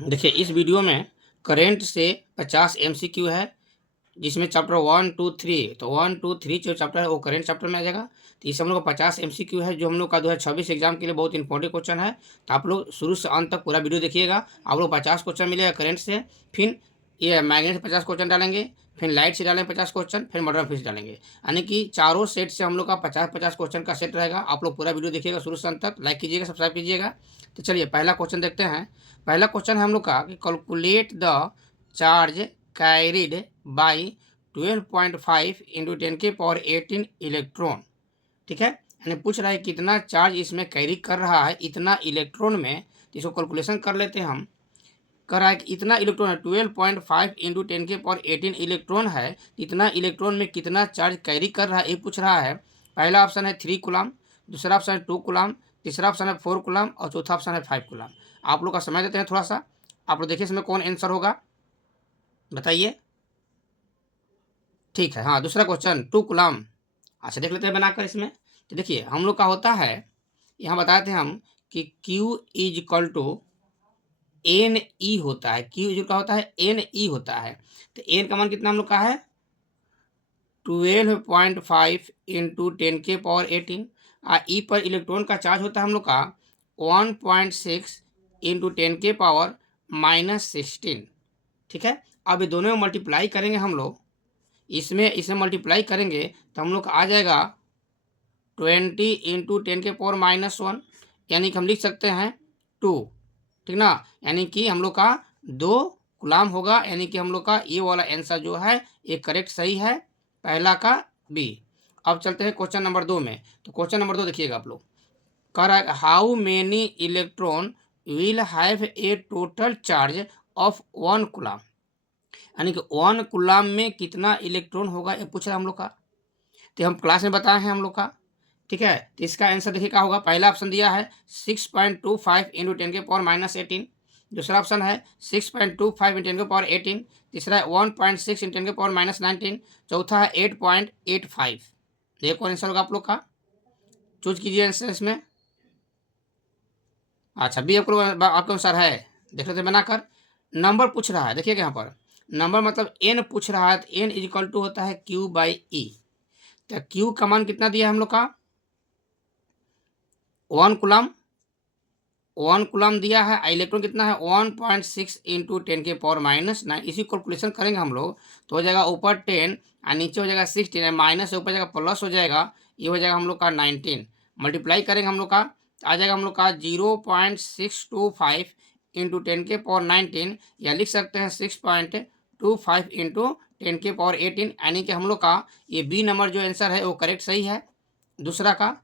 देखिए इस वीडियो में करेंट से 50 एमसीक्यू है, जिसमें चैप्टर 1 2 3 तो 1 2 3 जो चैप्टर है वो करेंट चैप्टर में आ जाएगा। तो इस हम लोग का 50 एमसीक्यू है, जो हम लोग का 2026 एग्जाम के लिए बहुत इंपॉर्टेंट क्वेश्चन है। तो आप लोग शुरू से अंत तक पूरा वीडियो देखिएगा। आप लोग 50 क्वेश्चन मिलेगा करेंट से, फिर ये मैग्नेट से 50 क्वेश्चन डालेंगे, फिर लाइट से डालेंगे 50 क्वेश्चन, फिर मॉडर्न फिजिक्स डालेंगे। यानी कि चारों सेट से हम लोग का 50-50 क्वेश्चन का सेट रहेगा। आप लोग पूरा वीडियो देखिएगा शुरू से अंत तक, लाइक कीजिएगा, सब्सक्राइब कीजिएगा। तो चलिए पहला क्वेश्चन देखते हैं। पहला क्वेश्चन है हम लोग का कि calculate the charge carried by 12.5 into 10⁻18 electron. ठीक है, यानी पूछ रहा है कितना चार्ज इसमें कैरी कर रहा है इतना इलेक्ट्रॉन में। तो इसको कैलकुलेशन कर लेते हैं हम। कर रहा है कि इतना इलेक्ट्रॉन है 12.5 इंटू 10⁻18 इलेक्ट्रॉन है, इतना इलेक्ट्रॉन में कितना चार्ज कैरी कर रहा है ये पूछ रहा है। पहला ऑप्शन है 3 कूलम, दूसरा ऑप्शन है 2 कूलम, तीसरा ऑप्शन है 4 कूलम और चौथा ऑप्शन है 5 कूलम। आप लोग का समय देते हैं थोड़ा सा, आप लोग देखिए इसमें कौन आंसर होगा, बताइए। ठीक है, हाँ दूसरा क्वेश्चन 2 कूलम। अच्छा देख लेते हैं बनाकर इसमें। तो देखिए हम लोग का होता है, यहाँ बताए थे हम कि Q is equal to n e होता है। Q जो का होता है एन ई होता है। तो एन का मान कितना हम लोग का है 12.5 इंटू 10⁻18। ई पर इलेक्ट्रॉन का चार्ज होता है हम लोग का 1.6 इंटू 10⁻16। ठीक है, अब ये दोनों में मल्टीप्लाई करेंगे हम लोग, इसमें इसे मल्टीप्लाई करेंगे तो हम लोग का आ जाएगा 20 इंटू 10⁻1, यानी कि हम लिख सकते हैं 2। ठीक ना, यानी कि हम लोग का 2 गुलाम होगा, यानी कि हम लोग का ये वाला आंसर जो है ये करेक्ट सही है, पहला का बी। अब चलते हैं क्वेश्चन नंबर 2 में। तो क्वेश्चन नंबर 2 देखिएगा आप लोग, कह रहा है how many electron will have a total charge of 1 coulomb. यानी कि 1 कूलम में कितना इलेक्ट्रॉन होगा ये पूछ रहा है हम लोग का। तो हम क्लास में बताए हैं हम लोग का। ठीक है, तो इसका आंसर देखिए क्या होगा। पहला ऑप्शन दिया है 6.25 इंटू 10⁻18, दूसरा ऑप्शन है 6.25 इंटू 10⁻18, तीसरा है 1.6 इंटू 10⁻19, चौथा है 8.85। देखिए कौन आंसर होगा आप लोग का, चूज कीजिए आंसर इसमें। अच्छा बी आपको आपके अनुसार है, देख लेते बनाकर। नंबर पूछ रहा है, देखिएगा यहाँ पर नंबर मतलब एन पूछ रहा है, तो एन इज इक्वल टू होता है क्यू बाई ई। तो क्यू का मान कितना दिया है हम लोग का 1 कूलम, 1 कूलम दिया है। इलेक्ट्रॉन कितना है 1.6 इंटू 10⁻9। इसी कैलकुलेशन करेंगे हम लोग तो हो जाएगा ऊपर 10 और नीचे हो जाएगा 16, माइनस से ऊपर जाएगा प्लस हो जाएगा, ये हो जाएगा हम लोग का 19। मल्टीप्लाई करेंगे हम लोग का तो आ जाएगा हम लोग का 0.625 इंटू 10⁻19, या लिख सकते हैं 6.25 इंटू 10⁻18, यानी कि हम लोग का ये बी नंबर जो आंसर है वो करेक्ट सही है दूसरा का।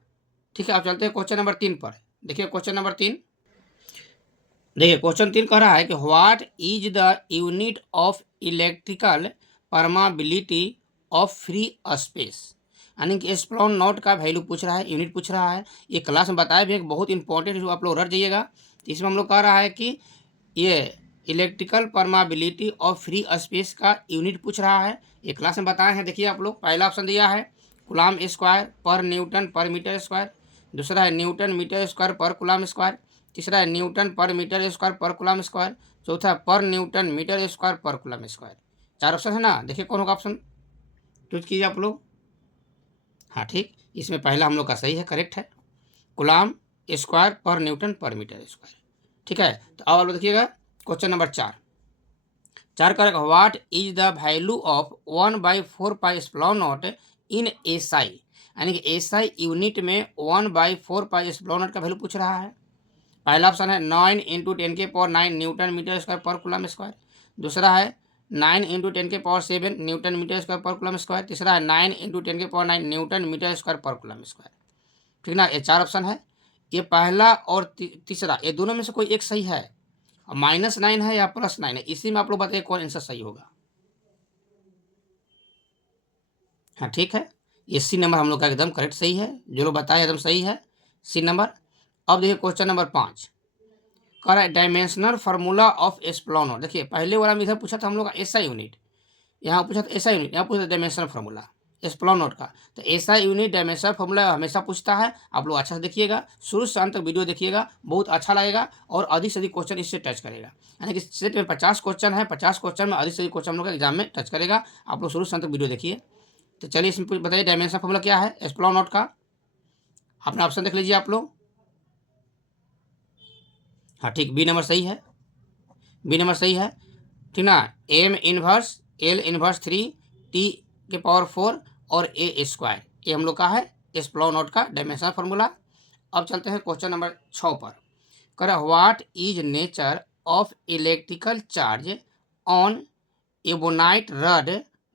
ठीक है, अब चलते हैं क्वेश्चन नंबर 3 पर। देखिए क्वेश्चन नंबर 3, देखिए क्वेश्चन 3 कह रहा है कि what is the unit of electrical permeability of free space. यानी कि एप्सिलॉन नॉट का वैल्यू पूछ रहा है, यूनिट पूछ रहा है। ये क्लास में बताया भी है, बहुत इंपॉर्टेंट, जो आप लोग रट जाइएगा। इसमें हम लोग कह रहा है कि ये electrical permeability of free space का यूनिट पूछ रहा है, ये क्लास में बताए हैं। देखिए आप लोग, पहला ऑप्शन दिया है कूलम स्क्वायर पर न्यूटन पर मीटर स्क्वायर, दूसरा है न्यूटन मीटर स्क्वायर पर कूलम स्क्वायर, तीसरा है न्यूटन पर मीटर स्क्वायर पर कूलम स्क्वायर, चौथा पर न्यूटन मीटर स्क्वायर पर कूलम स्क्वायर। 4 ऑप्शन है ना, देखिए कौन होगा ऑप्शन, चूज कीजिए आप लोग। हाँ ठीक, इसमें पहला हम लोग का सही है, करेक्ट है, कूलम स्क्वायर पर न्यूटन पर मीटर स्क्वायर। ठीक है, तो अब आप लोग देखिएगा क्वेश्चन नंबर 4 करेगा what is the value of 1/4 epsilon not in SI. यानी कि एसआई यूनिट में 1/4 एप्सिलॉन नॉट का वैल्यू पूछ रहा है। पहला ऑप्शन है 9 इंटू 10⁻9 न्यूटन मीटर स्क्वायर पर कूलम स्क्वायर, दूसरा है 9 इंटू 10⁻7 न्यूटन मीटर स्क्वायर पर कूलम स्क्वायर, तीसरा है 9 इंटू 10⁻9 न्यूटन मीटर स्क्वायर पर कूलम स्क्वायर। ठीक ना, ये 4 ऑप्शन है। ये पहला और तीसरा ये दोनों में से कोई एक सही है, -9 है या +9 है, इसी में आप लोग बताइए कौन आंसर सही होगा। हाँ ठीक है, ये सी नंबर हम लोग का एकदम करेक्ट सही है, जो लोग बताए एकदम सही है सी नंबर। अब देखिए क्वेश्चन नंबर 5 कह रहा है dimensional formula of epsilon not. देखिए पहले वाला में इधर पूछा था हम लोग का एसआई यूनिट, यहाँ पूछा था एसआई यूनिट, यहाँ पूछा था डायमेंशनल फार्मूला। एप्सिलॉन नॉट का। तो ऐसा यूनिट डायमेंशन फॉर्मूला हमेशा पूछता है, आप लोग अच्छा से देखिएगा, शुरू से अंत तक वीडियो देखिएगा, बहुत अच्छा लगेगा और अधिक से अधिक क्वेश्चन इससे टच करेगा। यानी कि सेट में 50 क्वेश्चन है, 50 क्वेश्चन में अधिक से अधिक क्वेश्चन हम लोग एग्जाम में टच करेगा। आप लोग शुरू से अंत तक वीडियो देखिए। तो चलिए इसमें बताइए डायमेंशन फॉर्मूला क्या है एप्सिलॉन नॉट का। अपना ऑप्शन देख लीजिए आप लोग। हाँ ठीक, बी नंबर सही है, बी नंबर सही है, ठीक ना। M inverse l inverse 3 t के पावर 4 और ए स्क्वायर, ये हम लोग का है एप्सिलॉन नॉट का डायमेंशन फार्मूला। अब चलते हैं क्वेश्चन नंबर 6 पर। कर what is nature of electrical charge on ebonite rod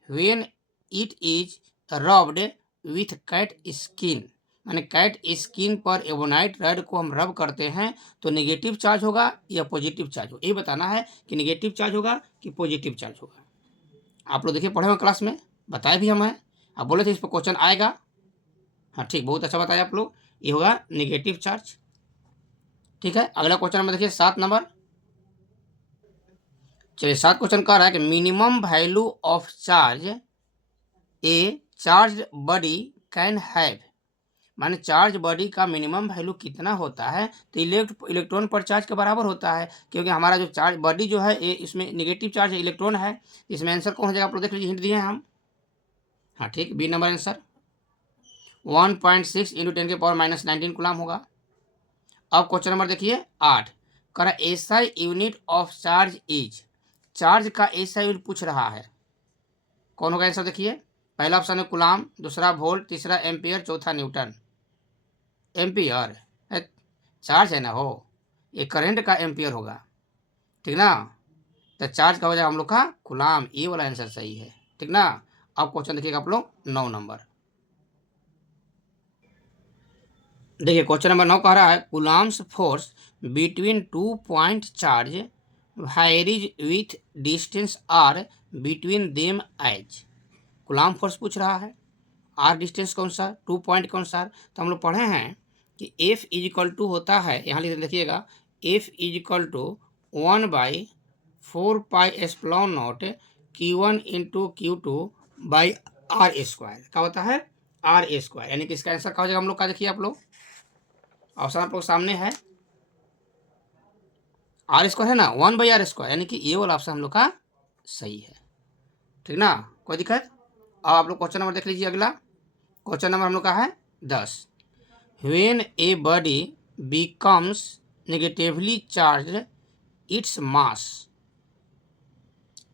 when it is rubbed with cat skin. माने कैट स्किन पर एबोनाइट रड को हम रब करते हैं तो नेगेटिव चार्ज होगा या पॉजिटिव चार्ज होगा, ये बताना है कि नेगेटिव चार्ज होगा कि पॉजिटिव चार्ज होगा। आप लोग देखिए पढ़े हुए क्लास में बताए भी हम हैं, आप बोले थे इस पर क्वेश्चन आएगा। हाँ ठीक, बहुत अच्छा बताया आप लोग, ये होगा नेगेटिव चार्ज। ठीक है, अगला क्वेश्चन नंबर देखिए 7 नंबर। चलिए 7 क्वेश्चन कह रहा है कि minimum value of charge A charge body can have. माने चार्ज बॉडी का मिनिमम वैल्यू कितना होता है, तो इलेक्ट्रॉन पर चार्ज के बराबर होता है, क्योंकि हमारा जो चार्ज बॉडी जो है ये इसमें नेगेटिव चार्ज है, इलेक्ट्रॉन है। इसमें आंसर कौन हो जाएगा आप लोग देख लीजिए, हिंट दिए हैं हम। हाँ ठीक, बी नंबर आंसर 1.6 इंटू 10 के पावर -19 कूलम होगा। अब क्वेश्चन नंबर देखिए 8। कर SI unit of charge is. Charge का एसआई यूनिट पूछ रहा है, कौन होगा आंसर देखिए। पहला ऑप्शन है कूलम, दूसरा वोल्ट, तीसरा एम्पियर, चौथा न्यूटन। एम्पियर है, चार्ज है ना हो, ये करंट का एम्पियर होगा, ठीक ना। तो चार्ज का हो जाएगा हम लोग का कूलम, ये वाला आंसर सही है, ठीक ना। अब क्वेश्चन देखिएगा आप लोग 9 नंबर। देखिए क्वेश्चन नंबर 9 कह रहा है Coulomb's force between 2 point charge varies with distance r between them as. Coulomb force पूछ रहा है, आर डिस्टेंस कौन सा, 2 पॉइंट कौन सा। तो हम लोग पढ़े हैं कि एफ इज इक्वल टू होता है, यहाँ लिखिएगा, f is equal to 1/4 pi epsilon not Q1 into Q2 by r square. क्या होता है, आर स्क्वायर। यानी कि इसका आंसर क्या हो जाएगा हम लोग का, देखिए आप लोग ऑप्शन आप लोग सामने है, आर स्क्वायर है ना, 1/r², यानी कि ये वाला ऑप्शन हम लोग का सही है, ठीक ना, कोई दिक्कत। अब आप लोग क्वेश्चन नंबर देख लीजिए अगला। क्वेश्चन नंबर हम लोग का है 10। When a body becomes negatively charge its मास।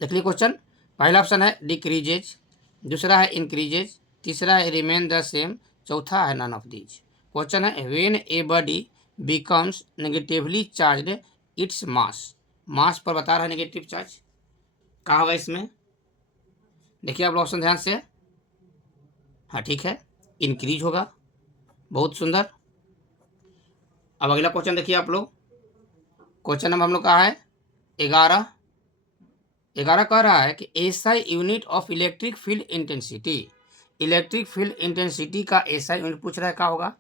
देख लीजिए क्वेश्चन, पहला ऑप्शन है डिक्रीजेज, दूसरा है इंक्रीजेज, तीसरा है रिमेन द सेम, चौथा है नन ऑफ दीज। क्वेश्चन है when a body becomes negatively charge its mass. Mass पर बता रहा है नेगेटिव चार्ज, कहा होगा इसमें, देखिए आप लोग ऑप्शन ध्यान से। हाँ ठीक है, इंक्रीज होगा, बहुत सुंदर। अब अगला क्वेश्चन देखिए आप लोग, क्वेश्चन नंबर हम लोग का है 11। 11 कह रहा है कि SI unit of electric field intensity. Electric field intensity का एसआई यूनिट पूछ रहा है, क्या होगा।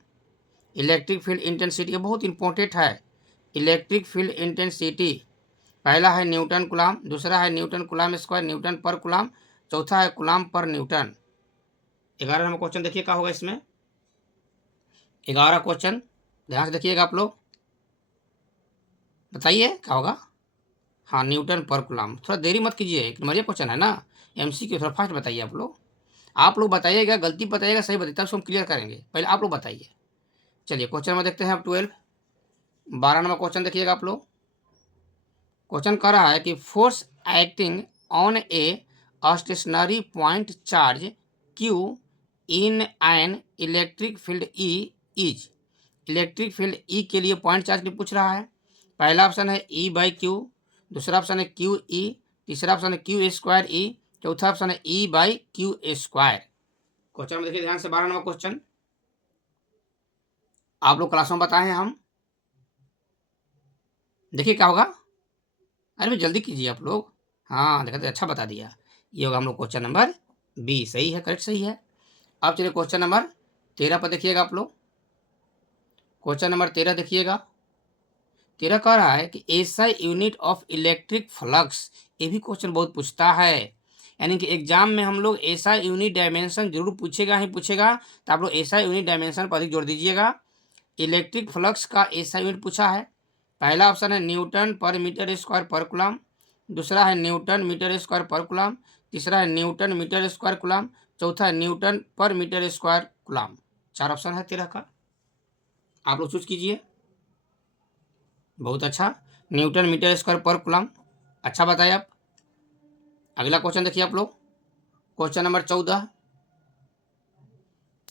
इलेक्ट्रिक फील्ड इंटेंसिटी बहुत इंपॉर्टेंट है। इलेक्ट्रिक फील्ड इंटेंसिटी पहला है न्यूटन कूलम, दूसरा है Newton coulomb square, Newton per coulomb, चौथा है coulomb per Newton. 11 number question देखिए क्या होगा इसमें, 11 क्वेश्चन ध्यान से देखिएगा आप लोग, बताइए क्या होगा। हाँ न्यूटन पर कूलम, थोड़ा देरी मत कीजिए, एक नंबर क्वेश्चन है ना, एमसीक्यू, थोड़ा फास्ट बताइए आप लोग। आप लोग बताइएगा, गलती बताइएगा, सही बताइए, तब उसको हम क्लियर करेंगे, पहले आप लोग बताइए। चलिए क्वेश्चन में देखते हैं अब 12। 12 नंबर क्वेश्चन देखिएगा आप लोग। क्वेश्चन कर रहा है कि force acting on a stationary point charge Q in an electric field E is. Electric field E के लिए पॉइंट चार्ज की पूछ रहा है। पहला ऑप्शन है ई बाई क्यू, दूसरा ऑप्शन है क्यू ई, तीसरा ऑप्शन है क्यू स्क्वायर ई, चौथा ऑप्शन है ई बाई क्यू स्क्वायर। क्वेश्चन में देखिए ध्यान से, 12 नंबर क्वेश्चन आप लोग क्लास में बताए हैं हम, देखिए क्या होगा। अरे भाई जल्दी कीजिए आप लोग, हाँ देखा तो अच्छा बता दिया, ये होगा हम लोग क्वेश्चन नंबर बी, सही है, करेक्ट सही है। अब चलिए क्वेश्चन नंबर 13 पर देखिएगा आप लोग। क्वेश्चन नंबर 13 देखिएगा। 13 कह रहा है कि SI unit of electric flux, ये भी क्वेश्चन बहुत पूछता है। यानी कि एग्जाम में हम लोग ऐसा यूनिट डायमेंशन जरूर पूछेगा ही पूछेगा, तो आप लोग ऐसा यूनिट डायमेंशन पर अधिक जोर दीजिएगा। इलेक्ट्रिक फ्लक्स का ऐसा यूनिट पूछा है। पहला ऑप्शन है न्यूटन पर मीटर स्क्वायर पर कूलम, दूसरा है न्यूटन मीटर स्क्वायर पर कूलम, तीसरा है न्यूटन मीटर स्क्वायर कूलम, चौथा है न्यूटन पर मीटर स्क्वायर कूलम। 4 ऑप्शन है 13 का, आप लोग चूज कीजिए। बहुत अच्छा, न्यूटन मीटर स्क्वायर पर कूलम, अच्छा बताए आप। अगला क्वेश्चन देखिए आप लोग, क्वेश्चन नंबर 14।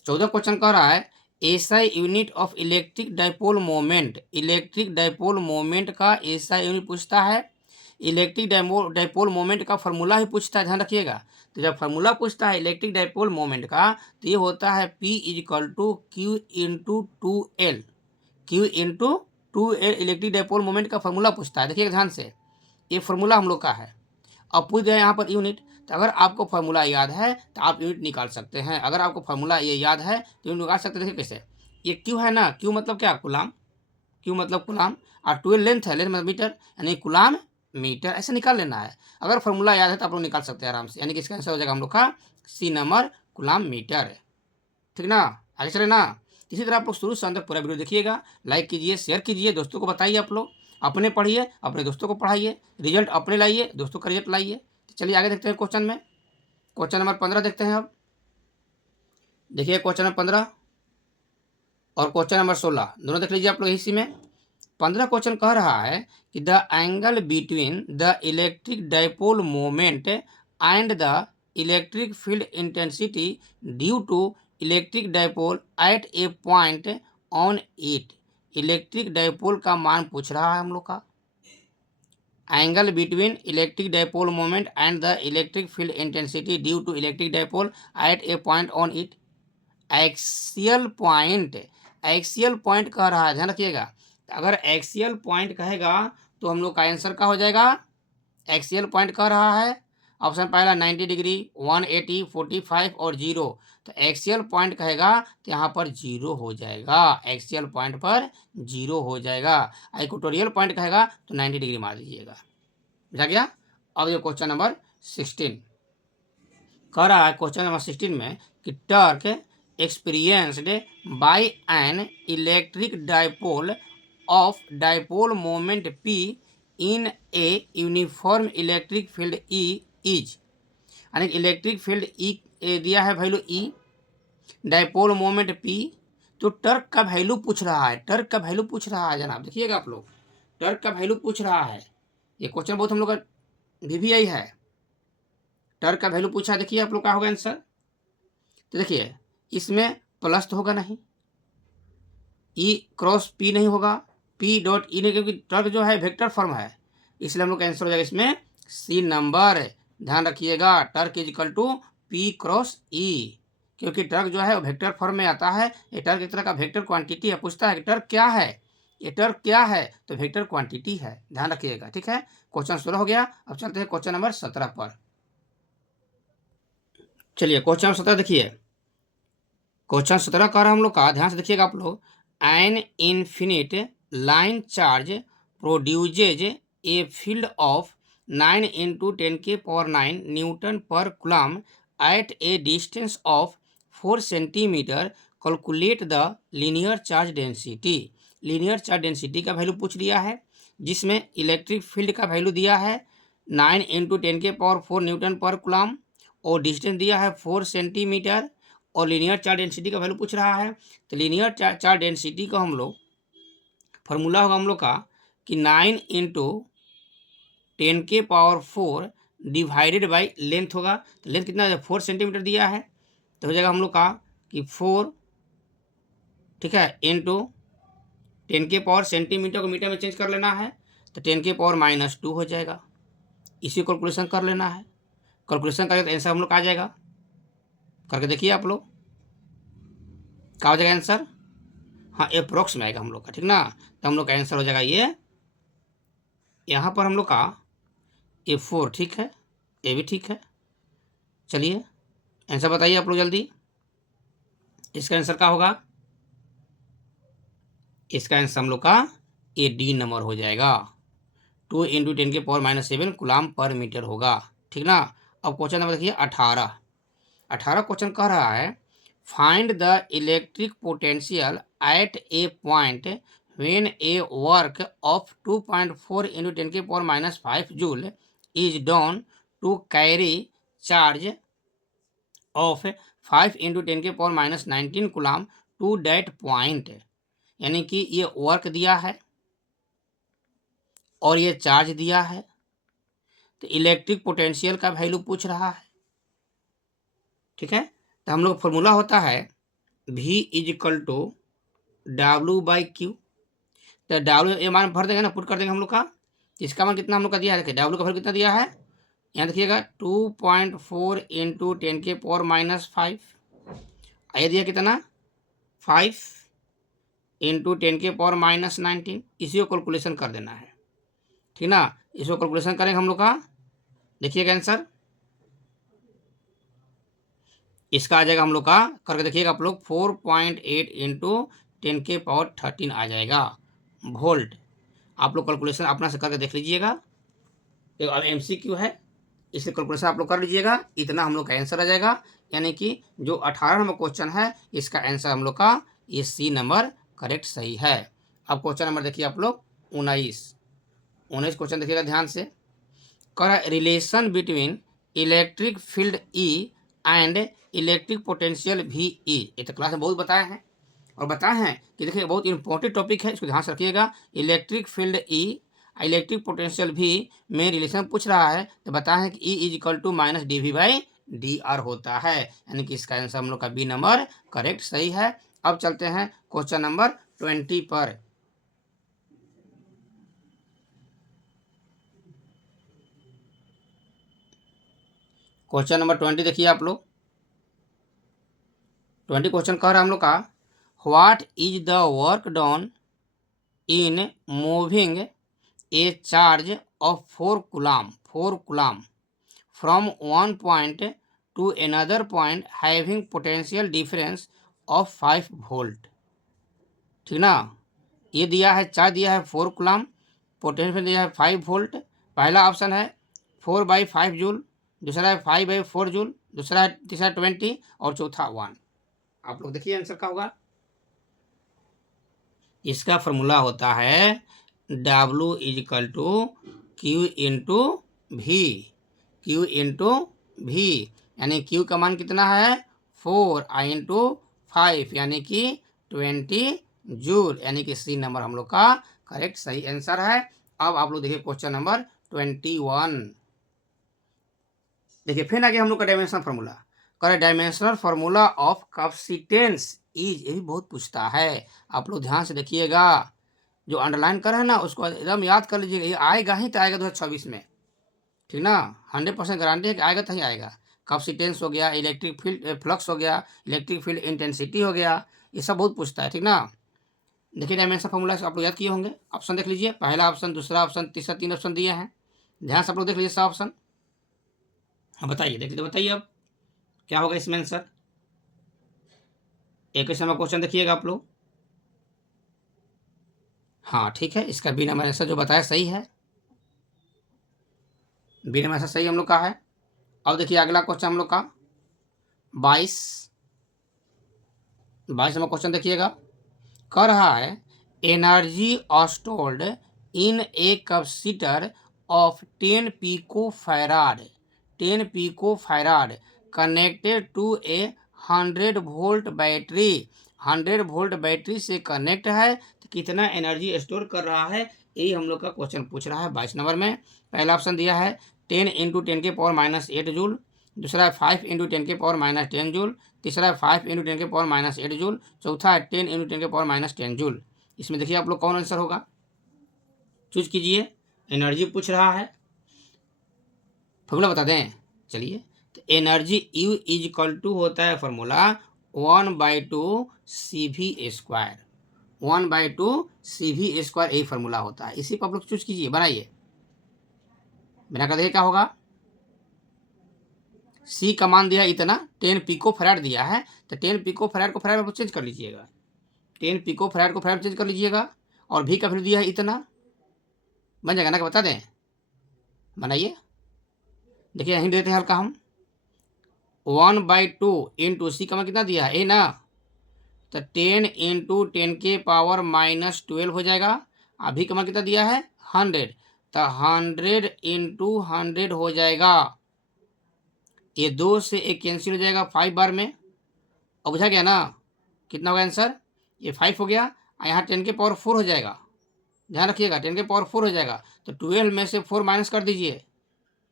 14 क्वेश्चन कह रहा है SI unit of electric dipole moment. Electric dipole moment का एसआई यूनिट पूछता है। इलेक्ट्रिक डाइपोल मोमेंट का फॉर्मूला ही पूछता है, ध्यान रखिएगा। तो जब फॉर्मूला पूछता है इलेक्ट्रिक डाइपोल मोमेंट का, तो ये होता है P is equal to q into two l. Q into two l electric dipole moment का फॉर्मूला पूछता है, देखिएगा ध्यान से। ये फॉर्मूला हम लोग का है। अब पूछ गए यहाँ पर यूनिट, तो अगर आपको फार्मूला याद है तो आप यूनिट निकाल सकते हैं। अगर आपको फार्मूला ये याद है तो यूनिट निकाल सकते हैं। देखिए कैसे, ये क्यू है ना, क्यू मतलब क्या, कुलाम। क्यू मतलब कुलाम, और 12 लेंथ है, लेंथ मतलब मीटर, यानी कुलाम मीटर, ऐसे निकाल लेना है। अगर फार्मूला याद है तो आप लोग निकाल सकते हैं आराम से। यानी कि इसका आंसर हो जाएगा हम लोग का सी नंबर, कुलाम मीटर। ठीक ना, आगे चले ना। इसी तरह आप लोग शुरू से अंत तक पूरा वीडियो देखिएगा, लाइक कीजिए, शेयर कीजिए, दोस्तों को बताइए। आप लोग अपने पढ़िए, अपने दोस्तों को पढ़ाइए, रिजल्ट अपने लाइए, दोस्तों का रिजल्ट लाइए। तो चलिए आगे देखते हैं क्वेश्चन में। क्वेश्चन नंबर 15 देखते हैं अब। देखिए क्वेश्चन नंबर 15 और क्वेश्चन नंबर 16 दोनों देख लीजिए आप लोग इसी में। 15 क्वेश्चन कह रहा है कि the angle between the electric dipole moment and the electric field intensity due to electric dipole at a point on it. Electric dipole का मान पूछ रहा है हम लोग का। Angle between electric dipole moment and the electric field intensity due to electric dipole at a point on it. Axial point, axial point कह रहा है, ध्यान रखिएगा। अगर एक्सियल पॉइंट कहेगा तो हम लोग का आंसर क्या हो जाएगा। एक्सियल पॉइंट कह रहा है, ऑप्शन पहला 90 डिग्री, 180, 45 और 0। तो एक्सियल पॉइंट कहेगा तो यहाँ पर 0 हो जाएगा। एक्सियल पॉइंट पर 0 हो जाएगा। इक्वेटोरियल पॉइंट कहेगा तो 90 डिग्री मार दीजिएगा। बुझा गया। अब ये क्वेश्चन नंबर 16 कह रहा है, क्वेश्चन नंबर 16 में कि Turk experienced by an electric dipole of dipole moment P in a uniform electric field E is। यानी इलेक्ट्रिक फील्ड E दिया है value E, dipole moment P, तो टर्क का वैल्यू पूछ रहा है। टर्क का वैल्यू पूछ रहा है जनाब, देखिएगा आप लोग, टर्क का वैल्यू पूछ रहा है। ये क्वेश्चन बहुत हम लोग का VVI है। टर्क का वैल्यू पूछा, देखिए आप लोग का होगा आंसर। तो देखिए इसमें प्लस तो होगा नहीं, ई क्रॉस पी नहीं होगा, पी डॉट ई नहीं, क्योंकि टर्क जो है वेक्टर फॉर्म है, इसलिए हम लोग का आंसर हो जाएगा इसमें सी नंबर। ध्यान रखिएगा, torque is equal to P cross E, क्योंकि टर्क जो है वो वेक्टर फॉर्म में आता है। ये टर्क एक तरह का वेक्टर क्वांटिटी है। पूछता है कि टर्क क्या है, ये टर्क क्या है, तो वेक्टर क्वांटिटी है, ध्यान रखिएगा। ठीक है, क्वेश्चन 16 हो गया। अब चलते हैं क्वेश्चन नंबर 17 पर। चलिए क्वेश्चन 17 देखिए। क्वेश्चन 17 का हम लोग का, ध्यान से देखिएगा आप लोग। An infinite line charge produces a field of 9 into 10⁻⁹ newton per coulomb at a distance of 4 centimetre. Calculate the linear charge density. Linear charge density का वैल्यू पूछ लिया है, जिसमें इलेक्ट्रिक फील्ड का वैल्यू दिया है 9 इंटू 10⁻⁴ न्यूटन पर कूलम, और distance दिया है 4 सेंटीमीटर, और लीनियर चार्ज डेंसिटी का वैल्यू पूछ रहा है। तो लीनियर चार्ज डेंसिटी का हम लोग फॉर्मूला होगा हम लोग का कि 9 इंटू 10⁻⁴ डिवाइडेड बाई लेंथ होगा। तो लेंथ कितना है, 4 सेंटीमीटर दिया है, तो हो जाएगा हम लोग का कि 4, ठीक है, इंटू 10⁻⁴ सेंटीमीटर को मीटर में चेंज कर लेना है, तो 10⁻⁻² हो जाएगा। इसी कैलकुलेशन कर लेना है। कैलकुलेशन करेंगे तो आंसर हम लोग आ जाएगा। करके देखिए आप लोग, क्या हो जाएगा आंसर। हाँ, अप्रोक्स में आएगा हम लोग का, ठीक ना। तो हम लोग का आंसर हो जाएगा ये, यहाँ पर हम लोग का A4 ठीक है, ये भी ठीक है। चलिए आंसर बताइए आप लोग जल्दी। इसका आंसर क्या होगा, इसका आंसर हम लोग का AD नंबर हो जाएगा। 2 इंटू 10⁻⁷ कूलम पर मीटर होगा, ठीक ना। अब क्वेश्चन नंबर देखिए 18 क्वेश्चन कह रहा है find the electric potential at a point when a work of 2.4 into 10 के power minus 5 joule is done to carry charge of 5 into 10 के power minus 19 coulomb to that point. यानी कि ये work दिया है और ये चार्ज दिया है, तो इलेक्ट्रिक पोटेंशियल का वैल्यू पूछ रहा है। ठीक है, तो हम लोग फॉर्मूला होता है V इज इक्वल टू डब्ल्यू बाई क्यू। तो डब्ल्यू ये मान भर देंगे ना, पुट कर देंगे हम लोग का। इसका मान कितना हम लोग का दिया है, देखिए डब्ल्यू का वैल्यू कितना दिया है, यहाँ देखिएगा 2.4 इंटू 10 के पावर माइनस 5। ये दिया कितना 5 इंटू 10 के पावर माइनस 19। इसी को कैलकुलेशन कर देना है, ठीक ना। इसको कैलकुलेशन करेंगे हम लोग का, देखिएगा आंसर इसका आ जाएगा हम लोग का, करके देखिएगा आप लोग 4.8 इंटू 10 के पावर 13 आ जाएगा वोल्ट। आप लोग कैलकुलेशन अपना से करके देख लीजिएगा। तो अब MCQ है, इसलिए कैलकुलेशन आप लोग कर लीजिएगा, इतना हम लोग का आंसर आ जाएगा। यानी कि जो 18 नंबर क्वेश्चन है इसका आंसर हम लोग का ये C नंबर करेक्ट सही है। अब क्वेश्चन नंबर देखिए आप लोग 19 क्वेश्चन देखिएगा ध्यान से। कर relation between electric field E and electric potential VE। ये तो क्लास में बहुत बताए हैं और बताए हैं कि देखिए बहुत इंपॉर्टेंट टॉपिक है, इसको ध्यान से रखिएगा। Electric field E electric potential V में रिलेशन पूछ रहा है, तो बताए हैं कि E is equal to minus dV/dr होता है। यानी कि इसका आंसर हम लोग का B नंबर करेक्ट सही है। अब चलते हैं क्वेश्चन नंबर 20 पर। क्वेश्चन नंबर 20 देखिए आप लोग। 20 क्वेश्चन कह रहा है हम लोग का what is the work done in moving A charge of 4 coulomb from one point two another point having potential difference of 5 volt. ठीक ना, ये दिया है चार्ज दिया है 4 कूलम, पोटेंशियल दिया है 5 वोल्ट। पहला ऑप्शन है 4/5 जूल, दूसरा है 5/4 जूल, दूसरा है तीसरा 20 और चौथा 1। आप लोग देखिए आंसर क्या होगा। इसका फॉर्मूला होता है W is equal to q into v. यानी Q का मान कितना है 4 I इंटू 5 यानी कि 20 जूल। यानी कि C नंबर हम लोग का करेक्ट सही आंसर है। अब आप लोग देखिए क्वेश्चन नंबर 21। देखिए फिर आगे हम लोग का डायमेंशनल फार्मूला करे। Dimensional formula of capacitance is, ये भी बहुत पूछता है, आप लोग ध्यान से देखिएगा। जो अंडरलाइन कर है ना उसको एकदम याद कर लीजिएगा, ये आएगा ही तो आएगा 2026 में, ठीक ना। 100% गारंटी है कि आएगा तो ही आएगा। कैपेसिटेंस हो गया, इलेक्ट्रिक फील्ड फ्लक्स हो गया, इलेक्ट्रिक फील्ड इंटेंसिटी हो गया, ये सब बहुत पूछता है, ठीक ना। देखिए डायमेंशनल फार्मूला आप लोग याद किए होंगे। ऑप्शन देख लीजिए, पहला ऑप्शन, दूसरा ऑप्शन, तीसरा, 3 ऑप्शन दिए हैं। ध्यान से आप लोग देख लीजिए सब ऑप्शन। हाँ बताइए, देख लीजिए, बताइए अब क्या होगा इसमें आंसर। एक समय क्वेश्चन देखिएगा आप लोग। हाँ ठीक है, इसका बी नंबर आंसर जो बताया सही है, बी नंबर आंसर सही हम लोग का है। अब देखिए अगला क्वेश्चन हम लोग का 22 नंबर क्वेश्चन देखिएगा। कह रहा है energy stored in a capacitor of 10 pico farad connected to a 100 volt battery. 100 volt battery से कनेक्ट है, तो कितना एनर्जी स्टोर कर रहा है, यही हम लोग का क्वेश्चन पूछ रहा है 22 नंबर में। पहला ऑप्शन दिया है 10 इंटू 10 के पावर माइनस 8 जूल, दूसरा है 5 इंटू 10 के पावर माइनस 10 जूल, तीसरा है 5 इंटू 10 के पावर माइनस 8 जूल, चौथा है 10 इंटू 10 के पावर माइनस 10 जूल। इसमें देखिए आप लोग कौन आंसर होगा, चूज कीजिए। एनर्जी पूछ रहा है, फॉर्मूला बता दें चलिए। तो energy u is equal to होता है फॉर्मूला 1/2 CV²। 1/2 CV², यही फॉर्मूला होता है। इसी को आप लोग चूज कीजिए, बनाइए। बना कर देखिए क्या होगा। C का मान दिया इतना, 10 पिको फैराड दिया है, तो 10 पिको फैराड को फैराड में चेंज कर लीजिएगा। 10 पिको फैराड को फैराड में चेंज कर लीजिएगा, और V का वैल्यू दिया है इतना, बन जाएगा ना, कि बता दें, बनाइए। देखिए यहीं देते हैं हल्का हम, 1/2 इंटू सी का मान कितना दिया है ए ना, तो 10 इंटू 10⁻⁻12 हो जाएगा। अभी का मान कितना दिया है 100, तो 100 इंटू 100 हो जाएगा। ये 2 से 1 कैंसिल हो जाएगा 5 बार में। अब बुझा गया ना, कितना होगा आंसर, ये 5 हो गया और यहाँ 10⁻4 हो जाएगा। ध्यान रखिएगा 10⁻4 हो जाएगा, तो 12 में से 4 माइनस कर दीजिए,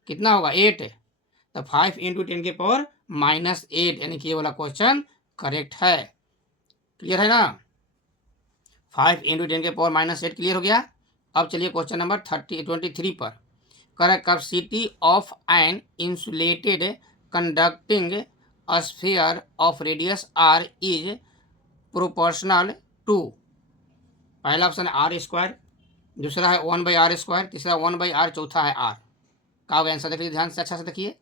कितना होगा 8, तो 5 इंटू 10⁻−8, यानी कि ये वाला क्वेश्चन करेक्ट है। क्लियर है ना, 5 इंटू 10⁻−8 क्लियर हो गया। अब चलिए क्वेश्चन नंबर 23 पर। Correct capacity of an insulated conducting sphere of radius r is proportional to, पहला ऑप्शन है R², दूसरा है 1/r², तीसरा 1/r, चौथा है r। का होगा आंसर, देखिए ध्यान से अच्छा से देखिए,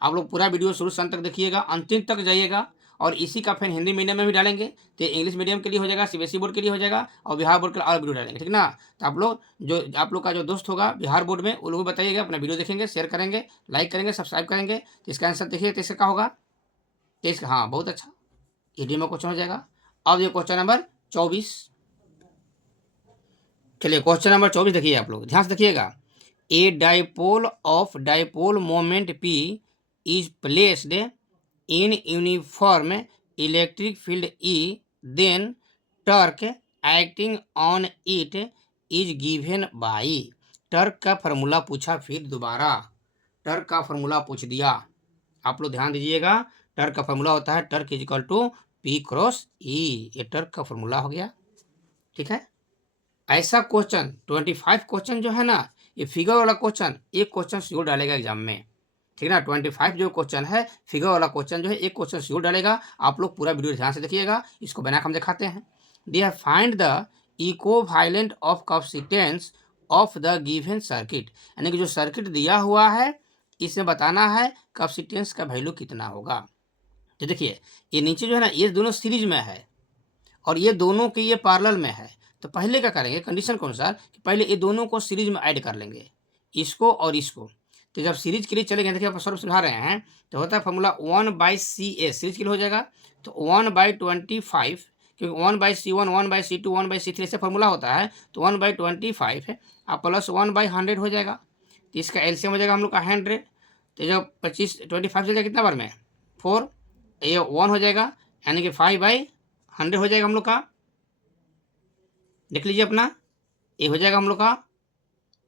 आप लोग पूरा वीडियो शुरू से अंत तक देखिएगा, अंतिम तक जाइएगा। और इसी का फिर हिंदी मीडियम में भी डालेंगे, तो इंग्लिश मीडियम के लिए हो जाएगा, सीबीएसई बोर्ड के लिए हो जाएगा, और बिहार बोर्ड के लिए और वीडियो डालेंगे, ठीक ना। तो आप लोग का जो दोस्त होगा बिहार बोर्ड में, वो लोग बताइएगा, अपना वीडियो देखेंगे, शेयर करेंगे, लाइक करेंगे, सब्सक्राइब करेंगे। तो इसका आंसर देखिए, तो इसका क्या होगा, तो इसका, हाँ बहुत अच्छा, ईडी में क्वेश्चन हो जाएगा। अब ये क्वेश्चन नंबर 24, चलिए क्वेश्चन नंबर 24 देखिए, आप लोग ध्यान से देखिएगा। A dipole of dipole moment P is placed in uniform electric field E, then torque acting on it is given by. Torque का फॉर्मूला पूछा, फिर दोबारा टर्क का फॉर्मूला पूछ दिया। आप लोग ध्यान दीजिएगा, टर्क का फॉर्मूला होता है Turk is equal to P×E, ये टर्क का फॉर्मूला हो गया, ठीक है। ऐसा क्वेश्चन 25 क्वेश्चन जो है ना, ये फिगर वाला क्वेश्चन, एक क्वेश्चन श्योर डालेगा एग्जाम में, ठीक है ना। 25 जो क्वेश्चन है फिगर वाला क्वेश्चन जो है, एक क्वेश्चन श्योर डालेगा। आप लोग पूरा वीडियो ध्यान से देखिएगा, इसको बना के हम दिखाते हैं। They find the equivalent of capacitance of the given circuit, यानी कि जो सर्किट दिया हुआ है इसमें बताना है कैपेसिटेंस का वैल्यू कितना होगा। तो देखिए ये नीचे जो है ना, ये दोनों सीरीज में है और ये दोनों के ये पैरेलल में है। तो पहले क्या करेंगे, कंडीशन के अनुसार कि पहले ये दोनों को सीरीज में ऐड कर लेंगे, इसको और इसको। तो जब सीरीज के लिए चलेंगे, देखिए आप सॉल्व समझा रहे हैं, तो होता है फॉर्मूला 1/CA, सीरीज के लिए हो जाएगा, तो 1/25, क्योंकि 1/C1, 1/C2, 1/C3 ऐसे फॉर्मूला होता है, तो 1/25 है आप प्लस 1/100 हो जाएगा। तो इसका एलसीएम हो जाएगा हम लोग का 100, तो जब 25 चल जाएगा कितना बार में 4, ये 1 हो जाएगा, यानी कि 5/100 हो जाएगा हम लोग का। देख लीजिए अपना, ये हो जाएगा हम लोग का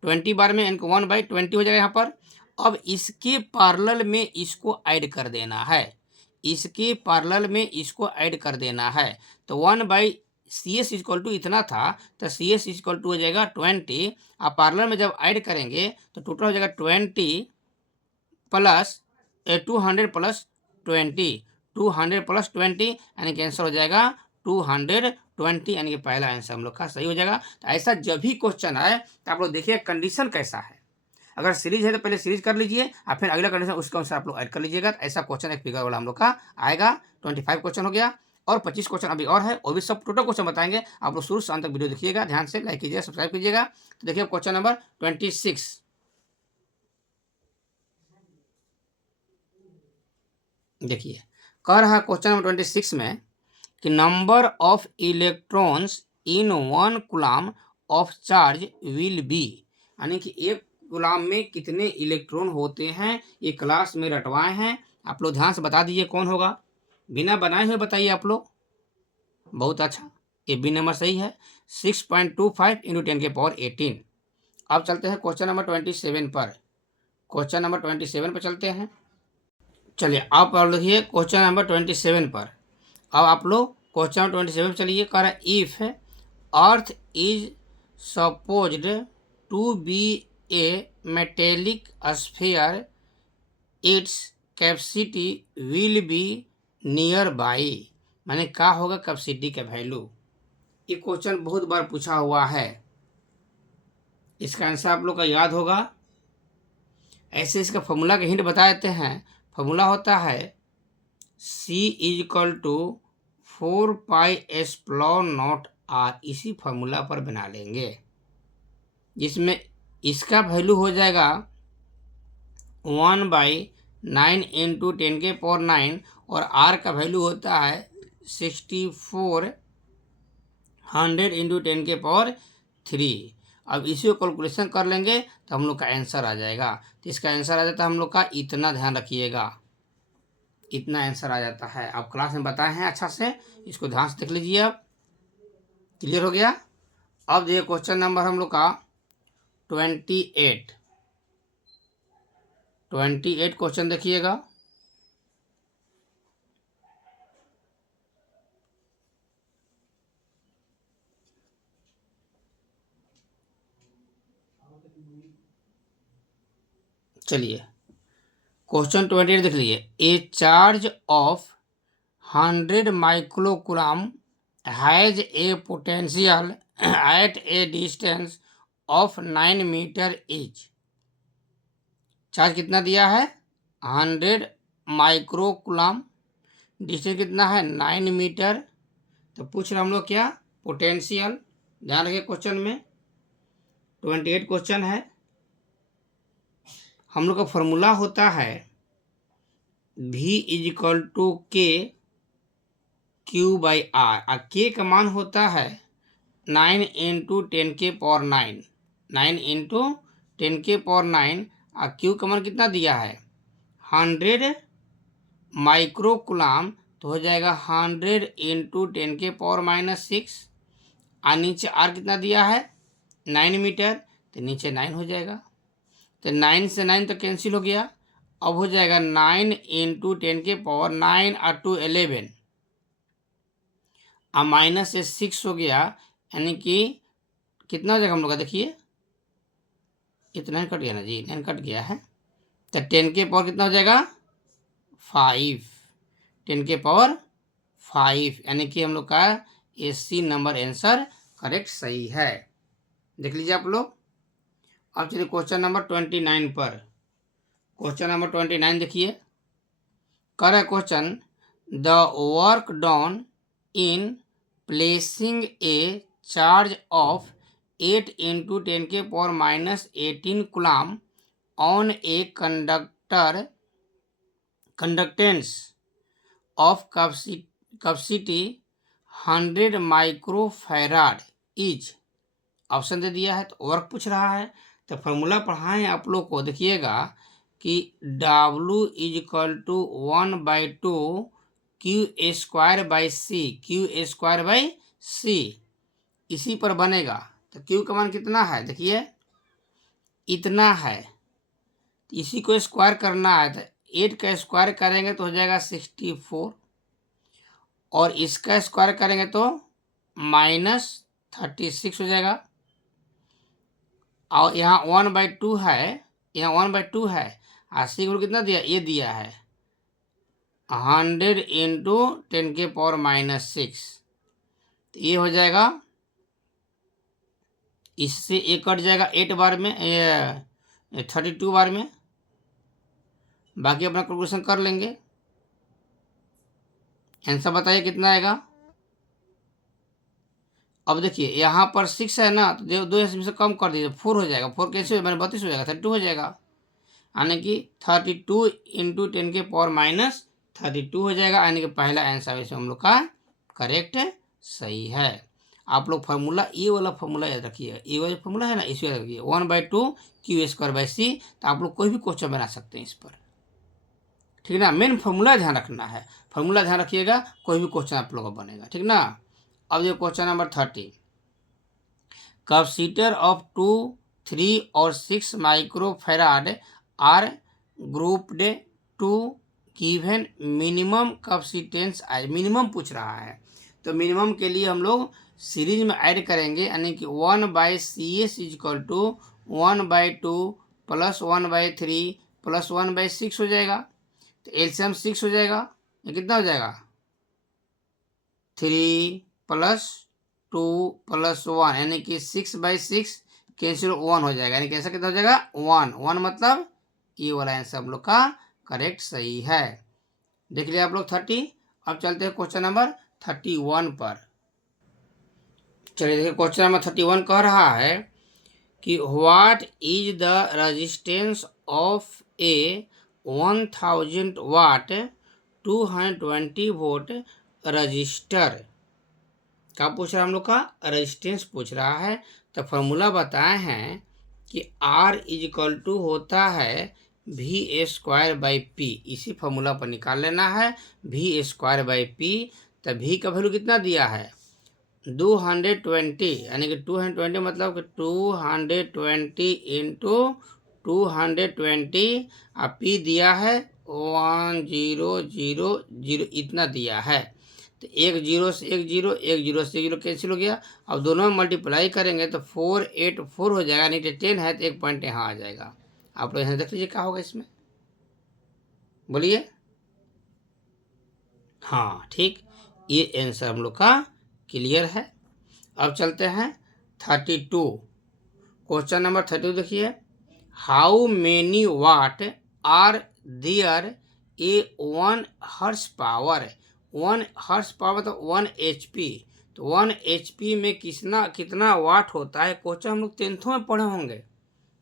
20 बार में, यानी कि 1/20 हो जाएगा यहाँ पर। अब इसके पैरेलल में इसको ऐड कर देना है, इसके पैरेलल में इसको ऐड कर देना है। तो 1/CS इक्वल टू इतना था, तो CS इक्वल टू हो जाएगा 20, आप पैरेलल में जब ऐड करेंगे तो टोटल हो जाएगा 20 प्लस 200 प्लस 20, 200 प्लस 20, यानी कि आंसर हो जाएगा 220, यानी कि पहला आंसर हम लोग का सही हो जाएगा। तो ऐसा जब भी क्वेश्चन आए तो आप लोग देखिए कंडीशन कैसा है, अगर सीरीज है तो पहले सीरीज कर लीजिए और फिर अगला कंडीशन उसके अनुसार आप लोग ऐड कर लीजिएगा। तो ऐसा क्वेश्चन एक फिगर वाला हम लोग का आएगा। 25 क्वेश्चन हो गया और 25 क्वेश्चन अभी और है, वो भी सब टोटल क्वेश्चन बताएंगे। आप लोग शुरू से अंत तक वीडियो देखिएगा, ध्यान से लाइक कीजिएगा, सब्सक्राइब कीजिएगा। तो देखिए क्वेश्चन नंबर 26, देखिए कह रहा है क्वेश्चन नंबर 26 में कि number of electrons in 1 coulomb of charge will be, यानी कि एक कूलम में कितने इलेक्ट्रॉन होते हैं, ये क्लास में रटवाए हैं। आप लोग ध्यान से बता दीजिए कौन होगा, बिना बनाए हुए बताइए आप लोग। बहुत अच्छा, ये बी नंबर सही है, 6.25 इंटू 10⁻18। अब चलते हैं क्वेश्चन नंबर 27 पर, क्वेश्चन नंबर 27 पर चलते हैं। चलिए आप लिखिए क्वेश्चन नंबर 27 पर। अब आप लोग क्वेश्चन नंबर 27 पर चलिए, कह रहा है if earth is supposed to be a metallic sphere its capacity will be near by, माने क्या होगा कैपेसिटी का वैल्यू। ये क्वेश्चन बहुत बार पूछा हुआ है, इसका आंसर आप लोग का याद होगा। ऐसे इसका फॉर्मूला का हिंट बता देते हैं। फॉर्मूला होता है C is equal to 4πε0 r, इसी फॉर्मूला पर बना लेंगे, जिसमें इसका वैल्यू हो जाएगा 1/9 इंटू 10⁻9 और आर का वैल्यू होता है 6400 इंटू 10⁻3। अब इसी को कैलकुलेशन कर लेंगे तो हम लोग का आंसर आ जाएगा। तो इसका आंसर आ जाता है हम लोग का इतना, ध्यान रखिएगा, इतना आंसर आ जाता है। आप क्लास में बताए हैं अच्छा से, इसको ध्यान से देख लीजिए। अब क्लियर हो गया। अब देखिए क्वेश्चन नंबर हम लोग का 28 क्वेश्चन देखिएगा। चलिए क्वेश्चन 28 देख लीजिए। A charge of 100 microcoulomb has a potential at a distance of 9 metre each. Charge कितना दिया है? 100 माइक्रोकूलम, डिस्टेंस कितना है? 9 मीटर। तो पूछ रहे हम लोग क्या? पोटेंशियल। ध्यान रखिए क्वेश्चन में 28 क्वेश्चन है। हम लोग का फॉर्मूला होता है V = K Q/R। और K का मान होता है 9 इंटू 10⁻9, 9 इंटू 10⁻9। और Q का मान कितना दिया है? 100 माइक्रोकूलम, तो हो जाएगा 100 इंटू 10⁻6। और नीचे R कितना दिया है? 9 मीटर, तो नीचे 9 हो जाएगा। तो 9 से 9 तो कैंसिल हो गया। अब हो जाएगा 9 इंटू 10⁻9 और 2 11, और माइनस से 6 हो गया, यानी कि कितना हो जाएगा हम लोग का? देखिए इतना कट गया ना जी, 9 कट गया है। तो 10 कितना हो जाएगा? 5, 10⁻5, यानी कि हम लोग का AC नंबर आंसर करेक्ट सही है। देख लीजिए आप लोग। अब चलिए क्वेश्चन नंबर 29 पर। क्वेश्चन नंबर 29 देखिए। कर question the work done in placing a charge of 8 into 10⁻18 coulomb on a conductance of capacity 100 microfarad is. Option दे दिया है, तो वर्क पूछ रहा है। तो फॉर्मूला पढ़ाएं आप लोग को, देखिएगा कि W = 1/2 Q²/C, Q²/C इसी पर बनेगा। तो Q का मान कितना है? देखिए इतना है, इसी को स्क्वायर करना है। तो 8 का स्क्वायर करेंगे तो हो जाएगा 64, और इसका स्क्वायर करेंगे तो -36 हो जाएगा। और यहाँ 1/2 है, यहाँ 1/2 है। और सी को कितना दिया? ये दिया है 100 इंटू 10⁻6। तो ये हो जाएगा, इससे ये कट जाएगा 8 बार में, 32 बार में। बाकी अपना कैलकुलेशन कर लेंगे। आंसर बताइए कितना आएगा। अब देखिए यहाँ पर 6 है ना, तो 2 से कम कर दीजिए, 4 हो जाएगा। 4 कैसे? मैंने 32 हो जाएगा, 32 हो जाएगा, यानी कि 32 इंटू 10⁻32 हो जाएगा। यानी कि पहला आंसर इसमें हम लोग का करेक्ट सही है। आप लोग फार्मूला, ये वाला फार्मूला याद रखिए, ये वाला फार्मूला है ना, इसे याद रखिए 1/2 Q²/C। तो आप लोग कोई भी क्वेश्चन बना सकते हैं इस पर, ठीक ना। मेन फार्मूला ध्यान रखना है, फार्मूला ध्यान रखिएगा, कोई भी क्वेश्चन आप लोगों का बनेगा, ठीक ना। अब ये क्वेश्चन नंबर 30। कैपेसिटर ऑफ 2, 3 और 6 microfarad are grouped to given minimum capacitance. Minimum पूछ रहा है, तो मिनिमम के लिए हम लोग सीरीज में ऐड करेंगे, यानी कि 1/CS = 1/2 + 1/3 + 1/6 हो जाएगा। तो एलसीएम 6 हो जाएगा, ये कितना हो जाएगा? 3 + 2 + 1, यानी कि 6/6 कैंसिल 1 हो जाएगा, यानी कैसा कितना हो जाएगा? 1 मतलब ये वाला आंसर हम लोग का करेक्ट सही है। देख लिया आप लोग 30। अब चलते हैं क्वेश्चन नंबर 31 पर। चलिए देखिए क्वेश्चन नंबर 31 कह रहा है कि what is the resistance of a 1000 watt 220 volt resistor का पूछ रहा है हम लोग का, रेजिस्टेंस पूछ रहा है। तो फॉर्मूला बताए हैं कि R इजिकल टू होता है वी स्क्वायर बाई पी। इसी फॉर्मूला पर निकाल लेना है वी स्क्वायर बाई पी। तो v का वैल्यू कितना दिया है 220, यानी कि 220 मतलब कि 220 इंटू 220 और पी दिया है 1000, इतना दिया है। तो एक जीरो से एक जीरो, एक जीरो से एक जीरो कैंसिल हो गया। अब दोनों में मल्टीप्लाई करेंगे तो 484 हो जाएगा, नहीं तो 10 है तो एक पॉइंट यहाँ आ जाएगा। आप लोग यहाँ देख लीजिए क्या होगा इसमें, बोलिए। हाँ ठीक, ये आंसर हम लोग का क्लियर है। अब चलते हैं 32, क्वेश्चन नंबर 32 देखिए। How many watt are there a 1 horse power. 1 horse power मतलब 1 HP। तो 1 HP में कितना वाट होता है, क्वेश्चन हम लोग 10th में पढ़े होंगे,